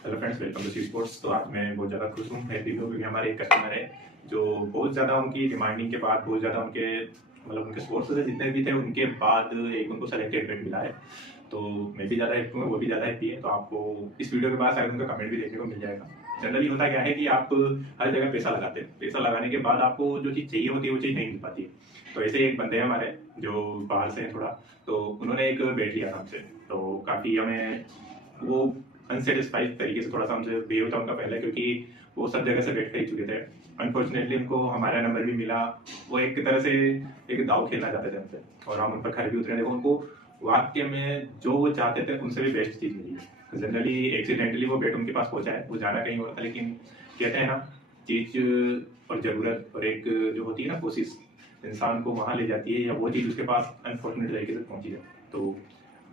Hello friends, welcome to C sports. तो आज मैं बहुत ज़्यादा खुश हूँ हैप्पी हूँ क्योंकि हमारे एक कस्टमर है जो बहुत ज़्यादा उनकी डिमांडिंग के बाद बहुत ज़्यादा उनके सोर्सेज जितने भी थे उनके बाद एक उनको सेलेक्टेड पेट मिला है। तो मैं भी ज़्यादा हैप्पी हूँ, वो भी ज़्यादा हैप्पी है। तो आपको इस वीडियो के बाद शायद उनका कमेंट भी देखने को मिल जाएगा। जनरली होता क्या है कि आप हर जगह पैसा लगाते हैं, पैसा लगाने के बाद आपको जो चीज़ चाहिए होती है वो चीज़ नहीं मिल पाती है। तो ऐसे एक बंदे हैं हमारे जो बाहर से हैं थोड़ा, तो उन्होंने एक बेट लिया था हमसे। तो काफ़ी हमें वो अनसेटिस्फाइड तरीके से थोड़ा सा हमसे बिहेव था उनका पहले, क्योंकि वो सब जगह से बेट खरीद चुके थे। अनफॉर्चुनेटली उनको हमारा नंबर भी मिला। वो एक तरह से एक दाव खेलना चाहते थे हमसे और हम उन पर खरे भी उतरे। देखो, उनको वाक्य में जो वो चाहते थे उनसे भी बेस्ट चीज़ मिली है। जनरली एक्सीडेंटली वो बेट उनके पास पहुंचा है, वो जाना कहीं और था, लेकिन कहते हैं ना, चीज़ और ज़रूरत और एक जो होती है ना कोशिश, इंसान को वहाँ ले जाती है, या वो चीज़ उसके पास अनफॉर्चुनेट तरीके से पहुंची है। तो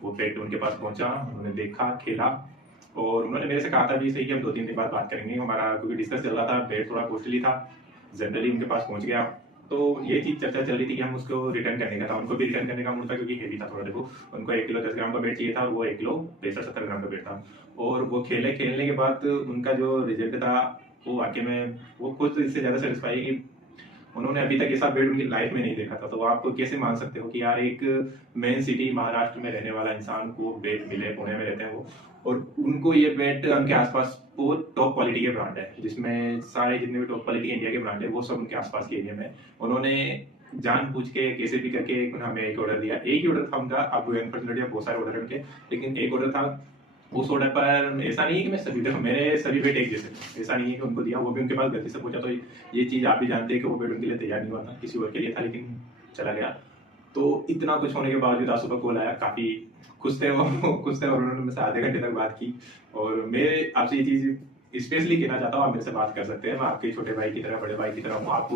वो पेट उनके पास पहुंचा, उन्होंने देखा, खेला और उन्होंने मेरे से कहा था भी सही कि हम 2-3 दिन बाद बात करेंगे हमारा, क्योंकि डिस्कस चल रहा था। पेट थोड़ा कॉस्टली था, जनरली उनके पास पहुंच गया। तो ये चीज़ चर्चा चल रही थी कि हम उसको रिटर्न करने का था, उनको भी रिटर्न करने का मूड था क्योंकि हेवी था थोड़ा। देखो, उनको 1 किलो 10 ग्राम का वेट चाहिए था और वो 1 किलो 65-70 ग्राम का वेट था। और वो खेलने के बाद उनका जो रिजल्ट था वो वाकई में वो खुद इससे ज़्यादा सेटिस्फाई कि उन्होंने अभी तक ऐसा बेड उनकी लाइफ में नहीं देखा था। तो आप कैसे मान सकते हो कि यार एक मेन सिटी महाराष्ट्र में रहने वाला इंसान को बेड मिले, पुणे में रहते हैं वो, और उनको ये बेड उनके आसपास वो टॉप क्वालिटी के ब्रांड है, जिसमें सारे जितने भी टॉप क्वालिटी इंडिया के ब्रांड है वो सब उनके आसपास के एरिया में। उन्होंने जानबूझ के कैसे भी करके हमें एक ऑर्डर दिया। एक ही ऑर्डर था उनका, आपको अनफॉर्चुनेटली बहुत सारे ऑर्डर उनके, लेकिन एक ऑर्डर था। उस ऑर्डर पर ऐसा नहीं है कि मैं सभी, देखो मेरे सभी बेट एक जैसे थे, ऐसा नहीं है कि उनको दिया वो भी उनके पास गलती से पहुंचा। तो ये चीज़ आप भी जानते हैं कि वो बेट उनके लिए तैयार नहीं हुआ था, किसी और के लिए था, लेकिन चला गया। तो इतना कुछ होने के बावजूद आंसू का कॉल आया, काफ़ी खुश थे वो खुश थे, और उन्होंने मुझसे आधे घंटे तक बात की। और मैं आपसे ये चीज़ स्पेशली कहना चाहता हूँ, आप मेरे से बात कर सकते हैं, मैं आपके छोटे भाई की तरह, बड़े भाई की तरह हूँ। आप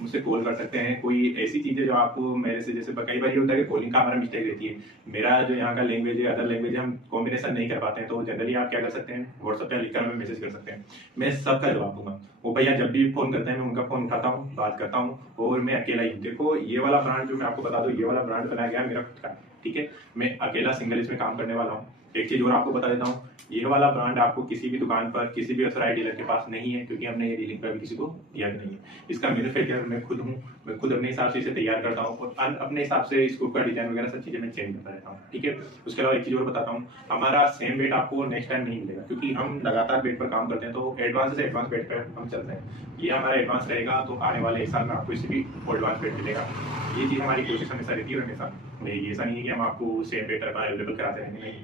मुझसे कॉल कर सकते हैं, कोई ऐसी चीज़ें जो आपको मेरे से, जैसे कई बार ये होता है कि कॉलिंग का हमारा मिस्टेक रहती है, मेरा जो यहाँ का लैंग्वेज है, अदर लैंग्वेज हम कॉम्बिनेशन नहीं कर पाते हैं। तो जनरली आप क्या कर सकते हैं, व्हाट्सएप पे लिखकर हमें मैसेज कर सकते हैं, मैं सबका जवाब दूंगा। वो भैया जब भी फोन करते हैं मैं उनका फोन उठाता हूँ, बात करता हूँ, और मैं अकेला ही। देखो, ये वाला ब्रांड जो मैं आपको बता दूं, ये वाला ब्रांड बनाया गया मेरा खुद का, ठीक है, मैं अकेला सिंगल इसमें काम करने वाला हूँ। एक चीज और आपको बता देता हूँ, ये वाला ब्रांड आपको किसी भी दुकान पर, किसी भी ऑथराइज्ड डीलर के पास नहीं है, क्योंकि हमने ये डीलिंग पर भी किसी को दिया भी नहीं है। इसका मैन्युफैक्चरर मैं खुद हूँ, मैं खुद अपने हिसाब से इसे तैयार करता हूँ और अपने हिसाब से इसको का डिजाइन वगैरह सब चीजें मैं चेंज करता रहता हूँ, ठीक है। उसके अलावा एक चीज और बताता हूँ, हमारा सेम वेट आपको नेक्स्ट टाइम नहीं मिलेगा, क्योंकि हम लगातार वेट पर काम करते हैं। तो एडवांस से एडवांस वेट पर हम चलते हैं, ये हमारा एडवांस रहेगा। तो आने वाले 1 साल में आपको इससे भी एडवांस वेट मिलेगा। ये चीज़ हमारी कोशिश हमेशा रहती है, और हमेशा ऐसा नहीं है कि हम आपको सेम वेट अवेलेबल कराते रहेंगे, नहीं,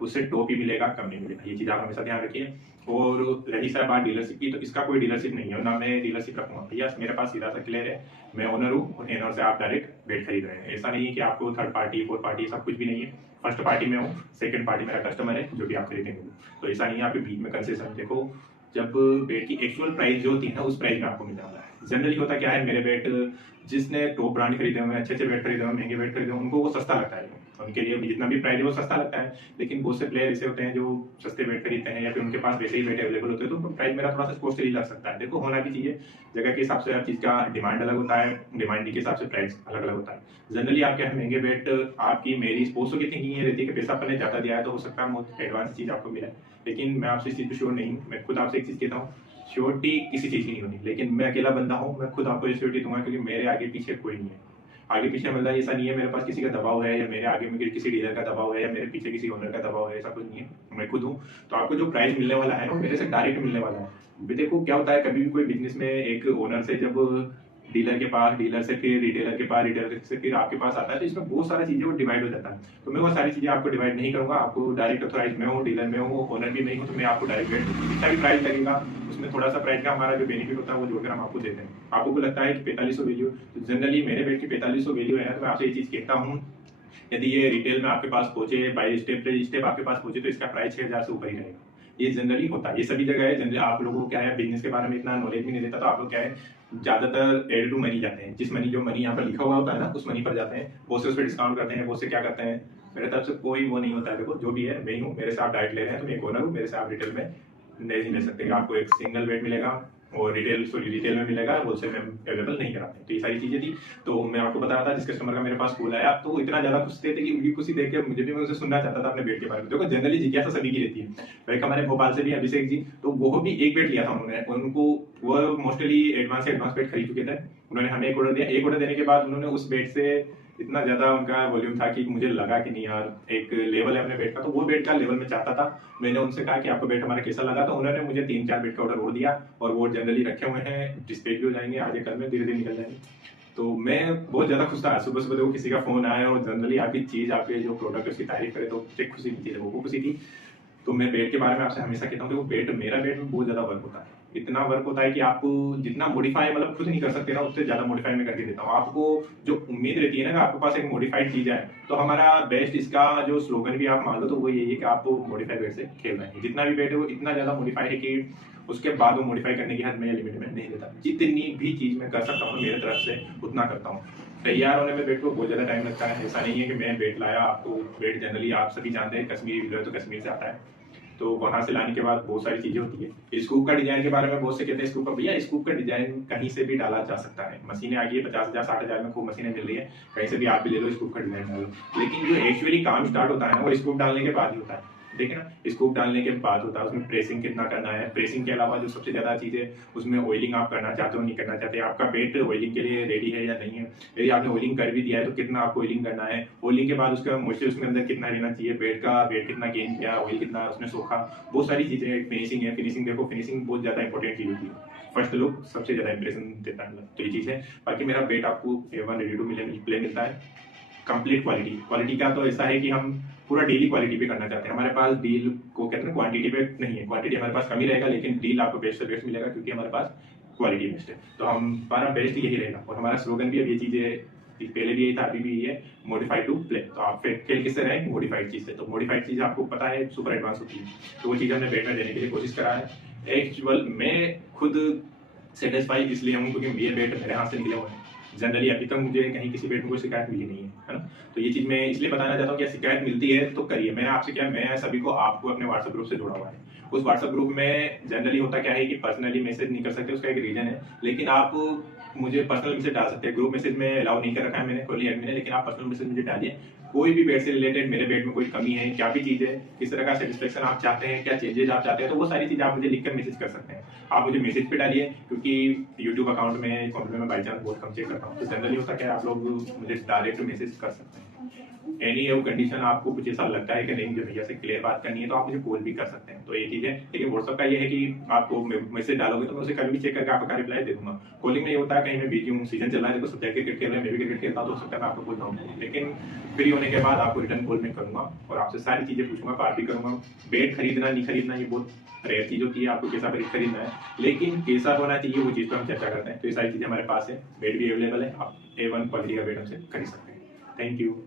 उससे टॉप ही मिलेगा, कम नहीं मिलेगा। ये चीज़ आप हमेशा ध्यान रखिए। और रही सर बात डीलरशिप की, तो इसका कोई डीलरशिप नहीं है, ना मैं डीलरशिप रखूंगा भैया। मेरे पास सीधा सा क्लियर है, मैं ओनर हूँ और एनर से आप डायरेक्ट बेट खरीद रहे हैं। ऐसा नहीं है कि आपको थर्ड पार्टी, फोर्थ पार्टी, सब कुछ भी नहीं है। फर्स्ट पार्टी में हूँ, सेकंड पार्टी मेरा कस्टमर है जो भी आप खरीदेंगे। तो ऐसा नहीं है आपके बीच में कंसेशन। देखो, जब बेट की एक्चुअल प्राइस जो होती है ना, उस प्राइस में आपको मिलने वाला है। जनरली होता क्या है, मेरे बेट जिसने टॉप ब्रांड खरीदे हुए, अच्छे अच्छे बेट खरीदे हुए, महंगे बेट खरीदे हुए, उनको वो सस्ता लगता है, उनके लिए जितना भी प्राइस है वो सस्ता लगता है। लेकिन बहुत से प्लेयर ऐसे होते हैं जो सस्ते बेट खरीदते हैं, या फिर उनके पास वैसे ही बेट अवेलेबल होते हैं, तो उनको प्राइस मेरा थोड़ा सा कॉस्टली लग सकता है। देखो, होना भी चाहिए, जगह के हिसाब से हर चीज़ का डिमांड अलग होता है, डिमांड के हिसाब से प्राइस अलग अलग होता है। जनरली आपके यहाँ महंगे बेट, आपकी मेरी स्पोर्ट्सों की थिंकिंग ये रहती है कि पैसा अपने ज़्यादा दिया है तो हो सकता है बहुत एडवांस चीज़ आपको मिले, लेकिन मैं आपसे इस चीज़ पर श्योर नहीं हूँ। मैं खुद आपसे एक चीज़ कहता हूँ, श्योरिटी किसी चीज़ की नहीं होती, लेकिन मैं अकेला बंदा हूँ, मैं खुद आपको ये श्योरिटी दूंगा, क्योंकि मेरे आगे पीछे कोई नहीं है। आगे पीछे मतलब ऐसा नहीं है मेरे पास किसी का दबाव है, या मेरे आगे में किसी डीलर का दबाव है, या मेरे पीछे किसी ओनर का दबाव है, ऐसा कुछ नहीं है। मैं खुद हूँ। तो आपको जो प्राइस मिलने वाला है वो मेरे से डायरेक्ट मिलने वाला है। अभी देखो क्या होता है, कभी भी कोई बिजनेस में एक ओनर से जब डीलर के पास, डीलर से फिर रिटेलर के पास, रिटेलर से फिर आपके पास आता है, तो इसमें बहुत सारी चीजें वो डिवाइड हो जाता है। तो मैं वो सारी चीजें आपको डिवाइड नहीं करूंगा। आपको डायरेक्ट ऑथराइज में हूँ, डीलर में हूँ, ओनर भी नहीं हूँ, तो मैं आपको डायरेक्ट रेट जितना भी प्राइस लगेगा उसमें थोड़ा सा प्राइस का हमारा जो बेनिफिट होता है वो जोड़कर हम आपको देते हैं। आपको लगता है कि 4500 वैल्यू, तो जनरली मेरे बेट की 4500 वैल्यू है, तो मैं आपसे ये चीज कहता हूँ, यदि ये रिटेल में आपके पास पहुंचे, बाई स्टेप आपके पास पहुंचे, तो इसका प्राइस 6000 से ऊपर ही रहेगा। ये जनरली होता है, ये सभी जगह है। जनरली आप लोगों को क्या है, बिजनेस के बारे में इतना नॉलेज भी नहीं रहता, तो आप लोग क्या है, ज्यादातर एड टू मनी जाते हैं। जिस मनी, जो मनी यहाँ पर लिखा हुआ होता है ना, उस मनी पर जाते हैं, वो से उस पर डिस्काउंट करते हैं, वो से क्या करते हैं। मेरे तरफ से कोई वो नहीं होता है। देखो, जो भी है मैं ही हूँ, मेरे से आप डायरेक्ट ले रहे हैं तो मैं एक ओनर हूँ, मेरे से आप रिटेल में नहीं ले सकते। आपको एक सिंगल बेट मिलेगा, और रिटेल में मिलेगा, होलसेल में अवेलेबल नहीं कराते। तो ये सारी चीजें थी। तो मैं आपको बता रहा था, जिस कस्टमर का मेरे पास कॉल आया तो वो इतना ज्यादा खुश थे कि उनकी खुशी देख के मुझे भी, मैं उनसे सुनना चाहता था अपने बेट के बारे में। देखो जनरली जिज्ञासा सभी की रहती है। तो एक हमारे भोपाल से भी अभिषेक जी, तो वो भी एक बेट लिया था उन्होंने, उनको वो मोस्टली एडवांस बेट खरीद चुके थे। उन्होंने हमें एक ऑर्डर दिया, एक ऑर्डर देने के बाद उन्होंने उस बेट से इतना ज्यादा उनका वॉल्यूम था कि मुझे लगा कि नहीं यार एक लेवल है अपने बेट का, तो वो बेट का लेवल में चाहता था। मैंने उनसे कहा कि आपको बेट हमारा कैसा लगा, तो उन्होंने मुझे 3-4 बेट का ऑर्डर और दिया, और वो जनरली रखे हुए हैं, डिस्पैच भी हो जाएंगे आज या कल में, धीरे धीरे निकल जाएंगे। तो मैं बहुत ज्यादा खुश था। सुबह सुबह देखो किसी का फोन आया और जनरली आपकी चीज, आपके जो प्रोडक्ट उसकी तारीफ करे, तो एक खुशी मिलती है, वो खुशी थी। तो मैं बेट के बारे में आपसे हमेशा कहता हूँ कि वो बेट, मेरा बेट में बहुत ज्यादा वर्क होता है, इतना वर्क होता है कि आपको जितना मॉडिफाई मतलब खुद नहीं कर सकते ना, उससे ज्यादा मॉडिफाई मैं करके देता हूँ। आपको जो उम्मीद रहती है ना कि आपके पास एक मॉडिफाइड चीज है, तो हमारा बेस्ट इसका जो स्लोगन भी आप मान लो तो वो यही है कि आपको मॉडिफाइड बेट से खेलना है। जितना भी बेट है वो इतना ज्यादा मॉडिफाई है कि उसके बाद वो मॉडिफाई करने की हद में या लिमिट में नहीं देता। जितनी भी चीज मैं कर सकता हूँ मेरे तरफ से उतना करता हूँ। तैयार होने में बेट को बहुत ज्यादा टाइम लगता है। ऐसा नहीं है कि मैं बेट लाया, आपको बेट जनरली आप सभी जानते हैं कश्मीरी विलर तो कश्मीर से आता है, तो वहां से लाने के बाद बहुत सारी चीजें होती है। स्कूप का डिजाइन के बारे में बहुत से कहते हैं स्कूप का, भैया स्कूप का डिजाइन कहीं से भी डाला जा सकता है। मशीनें आ गई है 50,000 60,000 में खूब मशीनें मिल रही है, कहीं से भी आप भी ले लो स्कूप का डिजाइन डालो। लेकिन जो एक्चुअली काम स्टार्ट होता है ना वो स्कूप डालने के बाद ही होता है। देखिए ना, स्कूप डालने के बाद होता है, उसमें प्रेसिंग कितना करना है। प्रेसिंग के अलावा जो सबसे ज्यादा चीज है उसमें ऑयलिंग आप करना चाहते हो नहीं करना चाहते, आपका बेट ऑयलिंग के लिए रेडी है या नहीं है। यदि आपने ऑयलिंग कर भी दिया है तो कितना आपको ऑयलिंग करना है, ऑयलिंग के बाद उसका मॉइस्चर उसके अंदर कितना रहना चाहिए, बेट का वेट कितना गेन किया, ऑयल कितना उसमें सोखा, बहुत सारी चीजें। फिनिशिंग है, फिनिशिंग देखो, फिनिशिंग बहुत ज्यादा इंपॉर्टेंट चीज होती है। फर्स्ट लुक सबसे ज्यादा इंप्रेशन देता है, तो ये चीज है। बाकी मेरा बेट आपको A1 रेडी टू प्ले मिलता है। कंप्लीट क्वालिटी का तो ऐसा है कि हम पूरा डेली क्वालिटी पे करना चाहते हैं। हमारे पास डील को कहते हैं क्वांटिटी पे नहीं है, क्वांटिटी हमारे पास कम ही रहेगा, लेकिन डील आपको बेस्ट से बेस्ट मिलेगा क्योंकि हमारे पास क्वालिटी बेस्ट है। तो हमारा बेस्ट यही रहेगा, और हमारा स्लोगन भी अब ये चीजें पहले भी यही था, अभी भी यही है, मॉडिफाइड टू प्ले। तो आप खेल किससे रहे, मॉडिफाइड चीज से। तो मॉडिफाइड चीज आपको पता है सुपर एडवांस होती है, तो वो चीज हमने बेट में देने के लिए कोशिश करा है। एक्चुअल मैं खुद सेटिस्फाई इसलिए हूँ क्योंकि ये बेट मेरे हाथ से निकले हुए हैं। जनरली अभी तक मुझे कहीं किसी बेट में कोई शिकायत मिली नहीं है ना। तो ये चीज मैं इसलिए बताना चाहता हूँ कि शिकायत मिलती है तो करिए। मैंने आपसे क्या, मैं सभी को आपको अपने व्हाट्सएप ग्रुप से जोड़ा हुआ है। उस व्हाट्सएप ग्रुप में जनरली होता क्या है कि पर्सनली मैसेज नहीं कर सकते, उसका एक रीजन है, लेकिन आप मुझे पर्सनल मैसेज डाल सकते हैं। ग्रुप मैसेज में अलाउ नहीं कर रखा है मैंने, कोई एडमिन है, लेकिन आप पर्सनल मैसेज मुझे डालिए। कोई भी बेट से रिलेटेड, मेरे बेट में कोई कमी है, क्या भी चीज है, किस तरह का सेटिस्फेक्शन आप चाहते हैं, क्या चेंजेस आप चाहते हैं, तो वो सारी चीजें आप मुझे लिखकर मैसेज कर सकते हैं। आप मुझे मैसेज पे डालिए, क्योंकि यूट्यूब अकाउंट में कॉमेंट में बाई चांस बहुत कम चेक करता हूँ, तो जनरली होता क्या है आप लोग मुझे डायरेक्ट मैसेज कर सकते हैं। एनी वो कंडीशन आपको कुछ ऐसा लगता है कि नहीं मुझे भैया से क्लियर बात करनी है, तो आप मुझे कॉल भी कर सकते हैं। तो ये चीज है। लेकिन व्हाट्सएप का ये है कि आपको मैसेज डालोगे तो मैं उसे कभी भी चेक करके आपका रिप्लाई दे दूंगा। कॉलिंग में ये होता है कहीं मैं बिजी हूँ, सीजन चल रहा है, देखो सब क्रिकेट खेल रहे हैं, मैं भी क्रिकेट खेलता हूँ, तो हो सकता है मैं आपको बोल रहा हूँ, लेकिन फ्री होने के बाद आपको रिटर्न कॉल में करूंगा और आपसे सारी चीजें पूछूंगा, बात भी करूंगा। बेट खरीदना नहीं खरीदना ये बहुत रेयर चीज होती है, आपको कैसा बेट खरीदना है, लेकिन कैसा होना चाहिए वो चीज पर हम चर्चा करते हैं। तो ये सारी चीजें हमारे पास है, बेट भी अवेलेबल है, आप A1 क्वालिटी का बेट हमसे खरीद सकते हैं। Thank you.